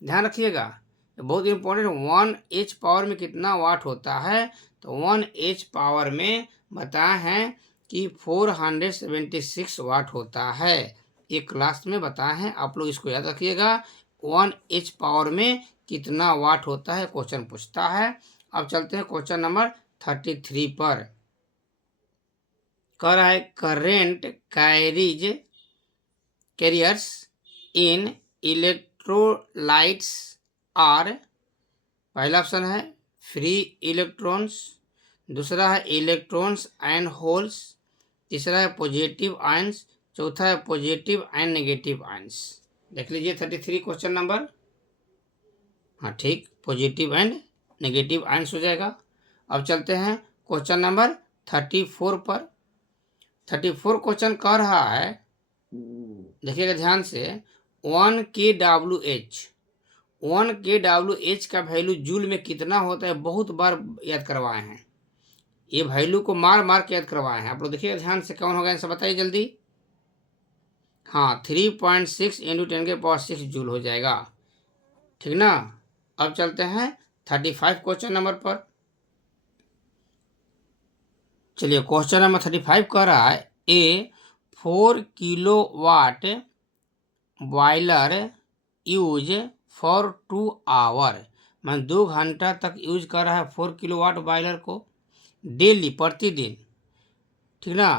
ध्यान रखिएगा, बहुत इंपॉर्टेंट। 1 H पावर में कितना वाट होता है, तो 1 H पावर में बताए हैं कि 476 वाट होता है। एक क्लास में बताए हैं, आप लोग इसको याद रखिएगा। 1 H पावर में कितना वाट होता है, क्वेश्चन पूछता है। अब चलते हैं क्वेश्चन नंबर 33 पर। कह रहा है current carriers in electrolytes are, पहला ऑप्शन है फ्री इलेक्ट्रॉन्स, दूसरा है इलेक्ट्रॉन्स एंड होल्स, तीसरा है पॉजिटिव आयंस, चौथा है पॉजिटिव एंड नेगेटिव आयंस। देख लीजिए 33 क्वेश्चन नंबर। हाँ ठीक, पॉजिटिव एंड नेगेटिव आयंस हो जाएगा। अब चलते हैं क्वेश्चन नंबर 34 पर। 34 क्वेश्चन कह रहा है, देखिएगा ध्यान से, 1 kWh, 1 kWh का वैल्यू जूल में कितना होता है, बहुत बार याद करवाए हैं, ये वैल्यू को मार मार के याद करवाए हैं। आप लोग देखिएगा ध्यान से, कौन होगा आंसर बताइए जल्दी। हाँ 3.6 इंटू 10⁶ जूल हो जाएगा, ठीक ना। अब चलते हैं 35 क्वेश्चन नंबर पर। चलिए क्वेश्चन नंबर 35 कह रहा है a 4 kilowatt boiler use for 2 hour, मैं 2 घंटा तक यूज कर रहा है 4 किलोवाट बॉयलर को डेली, प्रतिदिन, ठीक ना।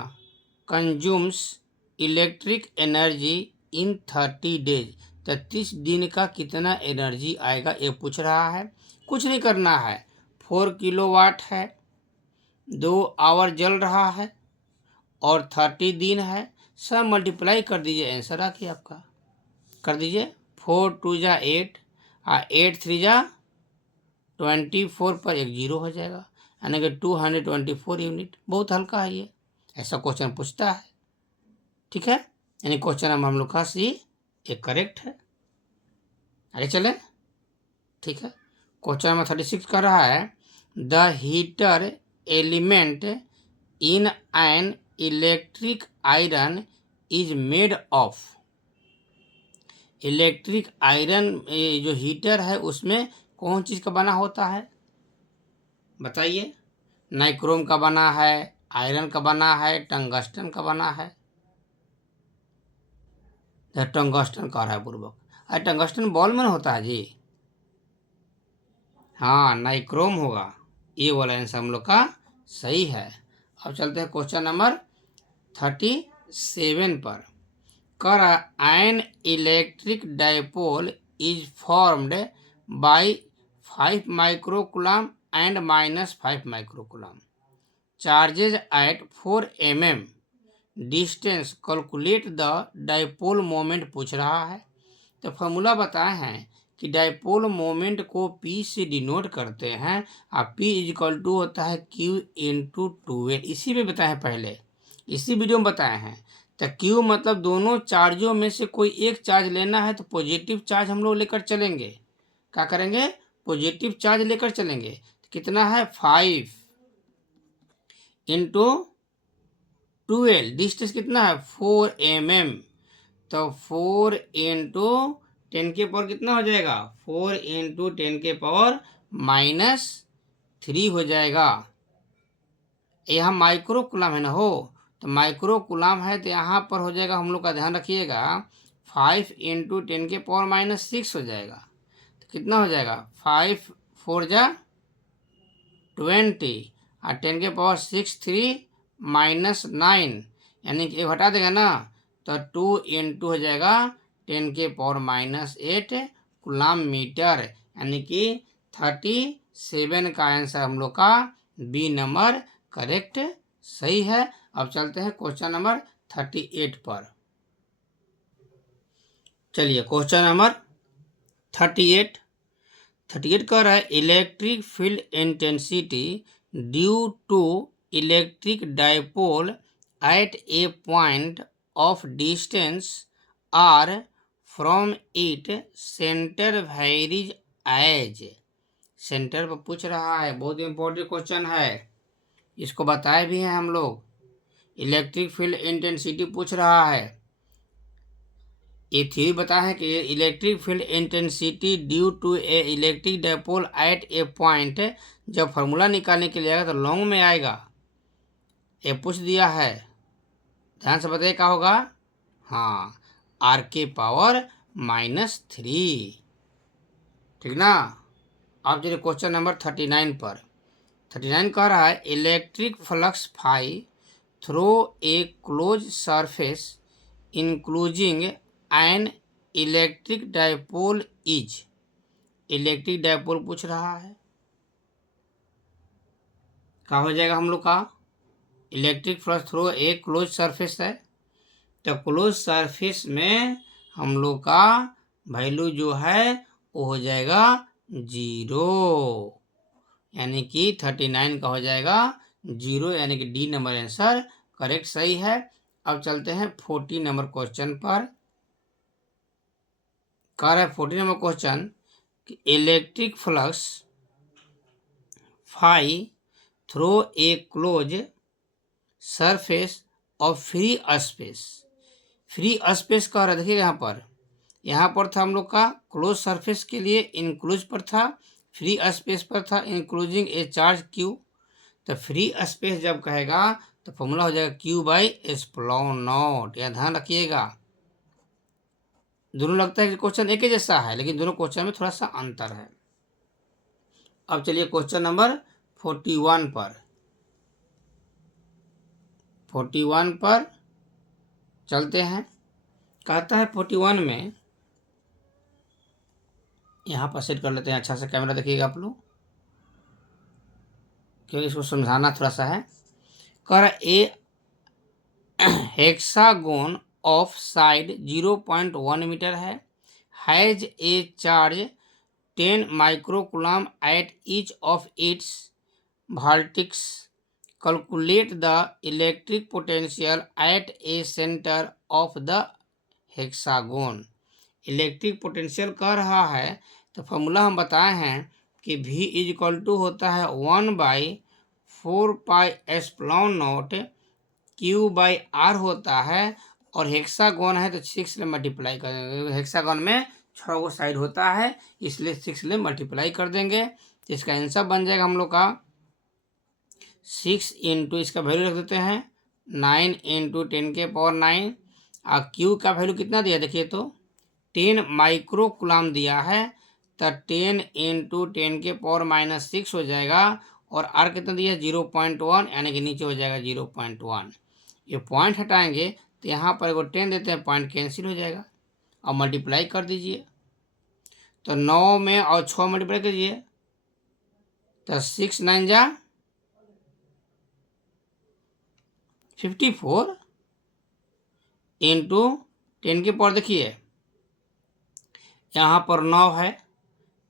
Consumes electric energy in 30 days, 30 दिन का कितना एनर्जी आएगा ये पूछ रहा है। कुछ नहीं करना है, 4 किलोवाट है, 2 आवर जल रहा है और 30 दिन है, सब मल्टीप्लाई कर दीजिए, आंसर आ गया आपका। कर दीजिए, 4 2 जा 8 और 8 3 जा 24 पर एक जीरो हो जाएगा, यानी कि 224 यूनिट। बहुत हल्का है ये, ऐसा क्वेश्चन पूछता है, ठीक है। यानी क्वेश्चन हम लोग का सी एक करेक्ट है। आगे चले, ठीक है। क्वेश्चन नंबर 36 कर रहा है the heater element in an electric iron is made of. Electric iron जो हीटर है उसमें कौन चीज़ का बना होता है, बताइए। नाइक्रोम का बना है, आयरन का बना है, टंगस्टन का बना है। टंगस्टन का रहा है पूर्वक, अरे टंगस्टन बॉल में होता है जी, हाँ नाइक्रोम होगा, ये वाला आंसर हम लोग का सही है। अब चलते हैं क्वेश्चन नंबर 37 पर। कर an electric dipole is formed by 5 microcoulomb and -5 microcoulomb, charges at 4 mm distance, calculate the dipole moment पूछ रहा है। तो फॉर्मूला बताए हैं कि डाइपोल मोमेंट को P से डिनोट करते हैं और P इजिकल टू होता है Q इंटू 2L। इसी में बताए हैं पहले, इसी वीडियो में बताए हैं। तो Q मतलब दोनों चार्जों में से कोई एक चार्ज लेना है, तो पॉजिटिव चार्ज हम लोग लेकर चलेंगे। क्या करेंगे, पॉजिटिव चार्ज लेकर चलेंगे। तो कितना है 5 इंटू 2L, डिस्टेंस कितना है 4 mm, तो 4 इंटू 10 के पावर कितना हो जाएगा, 4 इंटू 10 के पावर -3 हो जाएगा। यहाँ माइक्रो कूलम है ना हो, तो माइक्रो कूलम है तो यहाँ पर हो जाएगा, हम लोग का ध्यान रखिएगा, 5 × 10⁻⁶ हो जाएगा। तो कितना हो जाएगा, 5 4 जा 20 और 10⁻⁶ 3 -9, यानी कि हटा देगा ना, तो 2 × हो जाएगा 10⁻⁸ कूलम मीटर, यानी कि 37 का आंसर हम लोग का बी नंबर करेक्ट सही है। अब चलते हैं क्वेश्चन नंबर 38 पर। चलिए क्वेश्चन नंबर 38 कह रहा है electric field intensity due to electric dipole at a point of distance r from it centre varies as. Centre पर पूछ रहा है, बहुत इंपॉर्टेंट क्वेश्चन है, इसको बताए भी हैं हम लोग। इलेक्ट्रिक फील्ड इंटेंसिटी पूछ रहा है, ये थ्योरी बता है कि electric field intensity due to a electric dipole at a point, जब फॉर्मूला निकालने के लिए आएगा तो लॉन्ग में आएगा, ये पूछ दिया है, ध्यान से बताइए क्या होगा। हाँ, r⁻⁻3, ठीक ना। अब चलिए क्वेश्चन नंबर 39 पर। 39 कह रहा है electric flux phi through a close surface including an electric dipole is. Electric dipole पूछ रहा है, क्या हो जाएगा हम लोग का, electric flux through a close surface है, तो क्लोज सरफेस में हम लोग का वैल्यू जो है वो हो जाएगा 0, यानी कि 39 का हो जाएगा 0, यानी कि डी नंबर आंसर करेक्ट सही है। अब चलते हैं 40 नंबर क्वेश्चन पर। कह रहा है 40 नंबर क्वेश्चन कि electric flux phi through a close surface of free space. Free space कह रहा है, देखिए यहाँ पर था हम लोग का क्लोज सरफेस के लिए इंक्लूज पर था, फ्री स्पेस पर था इंक्लूजिंग ए चार्ज क्यू। तो फ्री स्पेस जब कहेगा तो फॉर्मूला हो जाएगा Q/ε0, या ध्यान रखिएगा। दोनों लगता है कि क्वेश्चन एक ही जैसा है, लेकिन दोनों क्वेश्चन में थोड़ा सा अंतर है। अब चलिए क्वेश्चन नंबर 41 पर। 41 पर चलते हैं। कहता है 41 में, यहाँ पर सेट कर लेते हैं, अच्छा से कैमरा देखिएगा आप लोग, क्योंकि इसको समझाना थोड़ा सा है। कर ए हेक्सागोन ऑफ साइड 0.1 मीटर है, has a charge 10 microcoulomb at each of its vertices. Calculate the electric potential at A centre of the hexagon. Electric potential कह रहा है, तो फॉर्मूला हम बताए हैं कि V होता है 1/4πε0 Q/r होता है, और हेक्सागोन है तो 6 से मल्टीप्लाई कर देंगे, हेक्सागोन में 6 गो साइड होता है, इसलिए 6 से मल्टीप्लाई कर देंगे, तो इसका आंसर बन जाएगा हम लोग का 6 × इसका वैल्यू रख देते हैं 9 × 10⁻⁹, और Q का वैल्यू कितना दिया देखिए तो 10 माइक्रोकूलम दिया है, तो 10 × 10⁻⁶ हो जाएगा, और R कितना दिया 0.1, यानी कि नीचे हो जाएगा 0.1। ये पॉइंट हटाएंगे तो यहाँ पर एगो 10 देते हैं, पॉइंट कैंसिल हो जाएगा, और मल्टीप्लाई कर दीजिए, तो 9 में और 6 मल्टीप्लाई कीजिए, तो 6 9 जा 54 × 10 के पावर, देखिए यहाँ पर 9 है,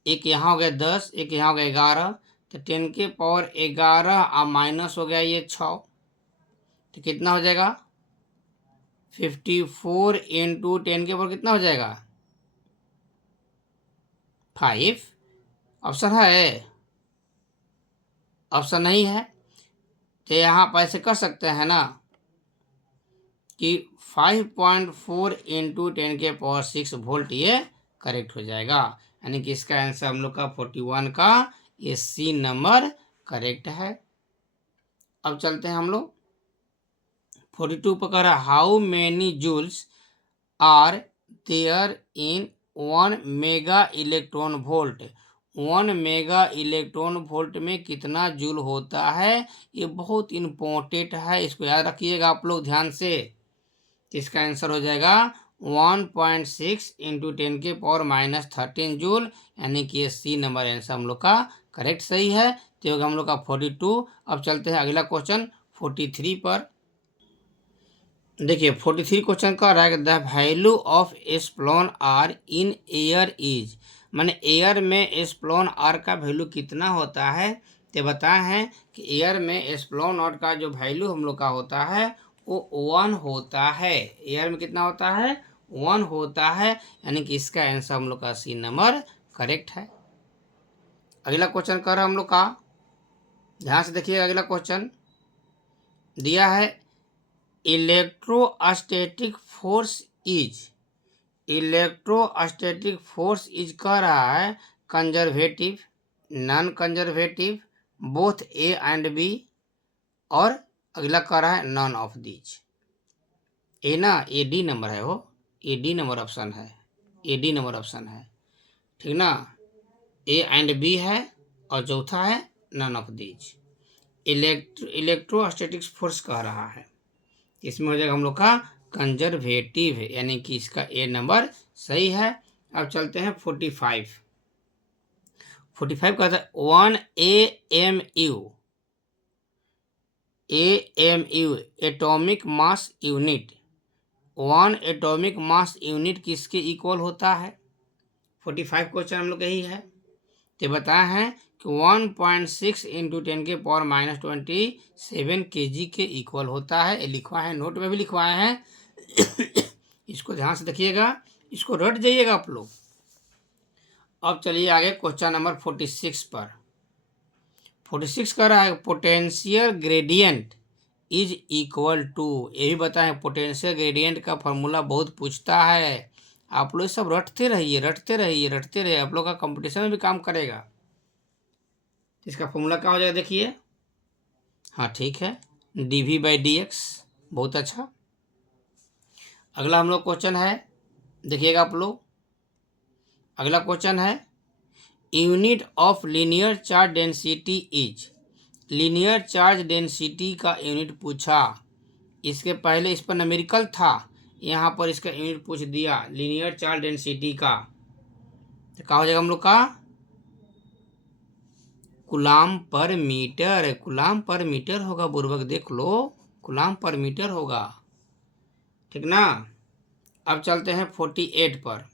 एक यहाँ हो गया 10, एक यहाँ हो गया 11, तो 10 के पावर 11 और माइनस हो गया ये 6, तो कितना हो जाएगा 54 × 10 के पावर कितना हो जाएगा 5। ऑप्शन है, ऑप्शन नहीं है, तो यहाँ पर ऐसे कर सकते हैं ना कि 5.4 × 10⁻⁶ वोल्ट ये करेक्ट हो जाएगा, यानी कि इसका आंसर हम लोग का 41 का ये सी नंबर करेक्ट है। अब चलते हैं हम लोग 42 पर कह रहा है how many joules are there in 1 mega electron volt. 1 mega electron volt में कितना जूल होता है, ये बहुत इंपॉर्टेंट है, इसको याद रखिएगा आप लोग ध्यान से। इसका आंसर हो जाएगा 1.6 इंटू 10⁻⁻13 जूल, यानी कि ये सी नंबर आंसर हम लोग का करेक्ट सही है। तो होगा हम लोग का 42। अब चलते हैं अगला क्वेश्चन 43 पर। देखिए 43 क्वेश्चन का रहा है the value of epsilon r in air is, माने एयर में एप्सिलॉन आर का वैल्यू कितना होता है। तो बताए हैं कि एयर में एप्सिलॉन नॉट का जो वैल्यू हम लोग का होता है वो 1 होता है। एयर में कितना होता है, 1 होता है, यानी कि इसका आंसर हम लोग का सी नंबर करेक्ट है। अगला क्वेश्चन कर हम लोग का, ध्यान से देखिएगा। अगला क्वेश्चन दिया है electrostatic force is, electrostatic force is कह रहा है conservative, non conservative, both a and b, और अगला कह रहा है नॉन ऑफ दीज। ए ना, ए डी नंबर है, वो ए डी नंबर ऑप्शन है, ए डी नंबर ऑप्शन है, ठीक ना। ए एंड बी है और चौथा है none of these. Electrostatic force कह रहा है, इसमें हो जाएगा हम लोग का कंजर्वेटिव, यानी कि इसका ए नंबर सही है। अब चलते हैं 45। 45 कहता है 1 AMU, AMU atomic mass unit, 1 atomic mass unit किसके इक्वल होता है। 45 क्वेश्चन हम लोग यही है। तो बताया है कि 1.6 इंटू 10⁻27 kg के इक्वल होता है। ये लिखवा है, नोट में भी लिखवाए हैं। इसको ध्यान से देखिएगा, इसको रट जाइएगा आप लोग। अब चलिए आगे क्वेश्चन नंबर 46 पर। 46 कर रहा है potential gradient is equal to, ये भी बताएं पोटेंशियल ग्रेडियंट का फॉर्मूला बहुत पूछता है। आप लोग सब रटते रहिए, रटते रहिए, रटते रहिए, आप लोग का कंपटीशन में भी काम करेगा। इसका फॉर्मूला क्या हो जाएगा देखिए, हाँ ठीक है, dv/dx, बहुत अच्छा। अगला हम लोग क्वेश्चन है, देखिएगा आप लोग। अगला क्वेश्चन है unit of linear charge density is, linear charge density का यूनिट पूछा। इसके पहले इस पर न्यूमेरिकल था, यहाँ पर इसका यूनिट पूछ दिया लीनियर चार्ज डेंसिटी का। तो क्या हो जाएगा हम लोग का कूलाम पर मीटर, कूलाम पर मीटर होगा, बुर्बक देख लो, कूलाम पर मीटर होगा, ठीक ना। अब चलते हैं 48 पर।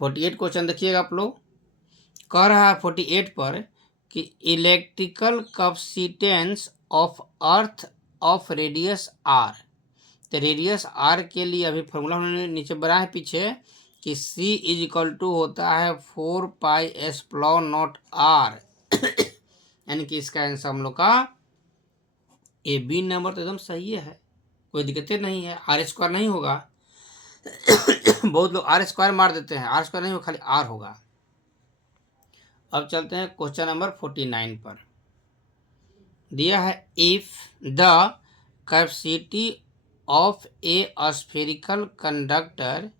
48 क्वेश्चन देखिएगा आप लोग। कह रहा है 48 पर कि electrical capacitance of earth of radius r. तो रेडियस आर के लिए अभी फॉर्मूला उन्होंने नीचे बनाया है पीछे कि C इज इक्वल टू होता है 4πε0r, यानी कि इसका आंसर हम लोग का ए बी नंबर तो एकदम सही है, कोई दिक्कतें नहीं है। आर स्क्वायर नहीं होगा, बहुत लोग आर स्क्वायर मार देते हैं, आर स्क्वायर नहीं होगा, खाली आर होगा। अब चलते हैं क्वेश्चन नंबर 49 पर। दिया है if the capacity of A spherical conductor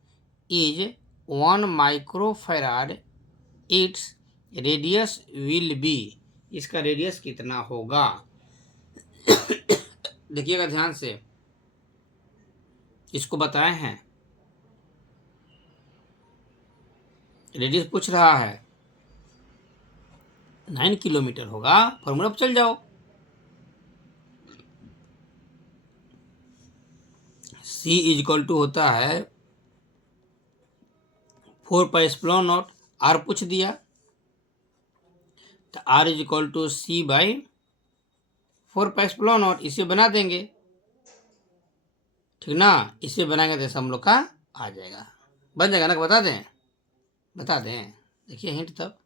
is 1 microfarad, its radius will be, इसका रेडियस कितना होगा। देखिएगा ध्यान से, इसको बताए हैं, रेडियस पूछ रहा है, 9 किलोमीटर होगा। फॉर्मूला पर चल जाओ, C इज इक्वल टू होता है 4πε0, R पूछ दिया, तो R is equal to C/4πε0, इसे बना देंगे, ठीक ना। इसे बनाएंगे तो हम लोग का आ जाएगा, बन जाएगा ना, बता दें, बता दें। देखिए हिंट, तब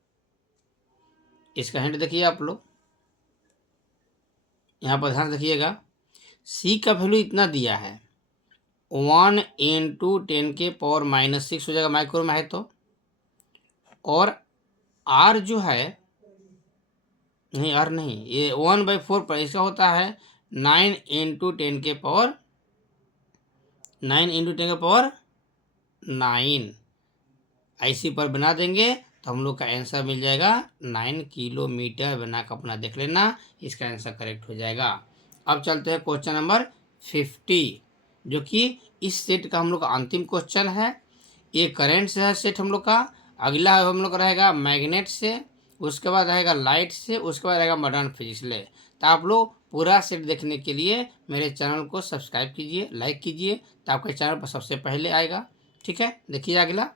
इसका हिंट देखिए आप लोग, यहाँ पर ध्यान रखिएगा। C का वैल्यू इतना दिया है 1 × 10⁻⁻6 हो जाएगा माइक्रो में है तो, और आर जो है, नहीं आर नहीं, ये 1/4 पर इसका होता है 9 इंटू 10 के पावर 9 ऐसी पर बना देंगे तो हम लोग का आंसर मिल जाएगा 9 किलोमीटर। बना कर अपना देख लेना, इसका आंसर करेक्ट हो जाएगा। अब चलते हैं क्वेश्चन नंबर 50, जो कि इस सेट का हम लोग का अंतिम क्वेश्चन है। ये करंट से है सेट हम लोग का। अगला हम लोग का रहेगा मैग्नेट से, उसके बाद रहेगा लाइट से, उसके बाद रहेगा मॉडर्न फिजिक्स से। तो आप लोग पूरा सेट देखने के लिए मेरे चैनल को सब्सक्राइब कीजिए, लाइक कीजिए, तो आपके चैनल पर सबसे पहले आएगा। ठीक है, देखिए अगला,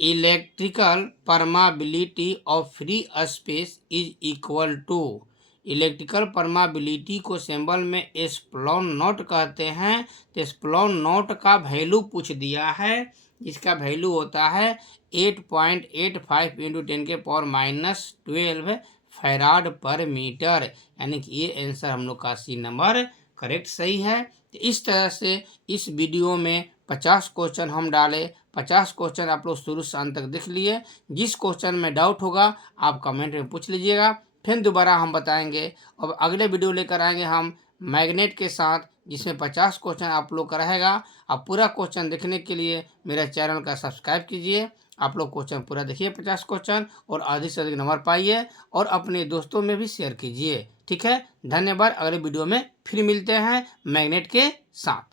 electrical permeability of free space is equal to. Electrical permeability को सिंबल में एप्सिलॉन नॉट कहते हैं। तो एप्सिलॉन नॉट का वैल्यू पूछ दिया है, जिसका वैल्यू होता है 8.85 इंटू 10 के पावर -12 फैराड पर मीटर। यानी कि ये आंसर हम लोग का सी नंबर करेक्ट सही है। तो इस तरह से इस वीडियो में 50 क्वेश्चन हम डाले। 50 क्वेश्चन आप लोग शुरू से अंत तक देख लिए। जिस क्वेश्चन में डाउट होगा आप कमेंट में पूछ लीजिएगा, फिर दोबारा हम बताएंगे। और अगले वीडियो लेकर आएंगे हम मैग्नेट के साथ, जिसमें 50 क्वेश्चन आप लोग का रहेगा। आप पूरा क्वेश्चन देखने के लिए मेरे चैनल का सब्सक्राइब कीजिए। आप लोग क्वेश्चन पूरा देखिए 50 क्वेश्चन, और अधिक से अधिक नंबर पाइए और अपने दोस्तों में भी शेयर कीजिए। ठीक है, धन्यवाद। अगले वीडियो में फिर मिलते हैं मैग्नेट के साथ।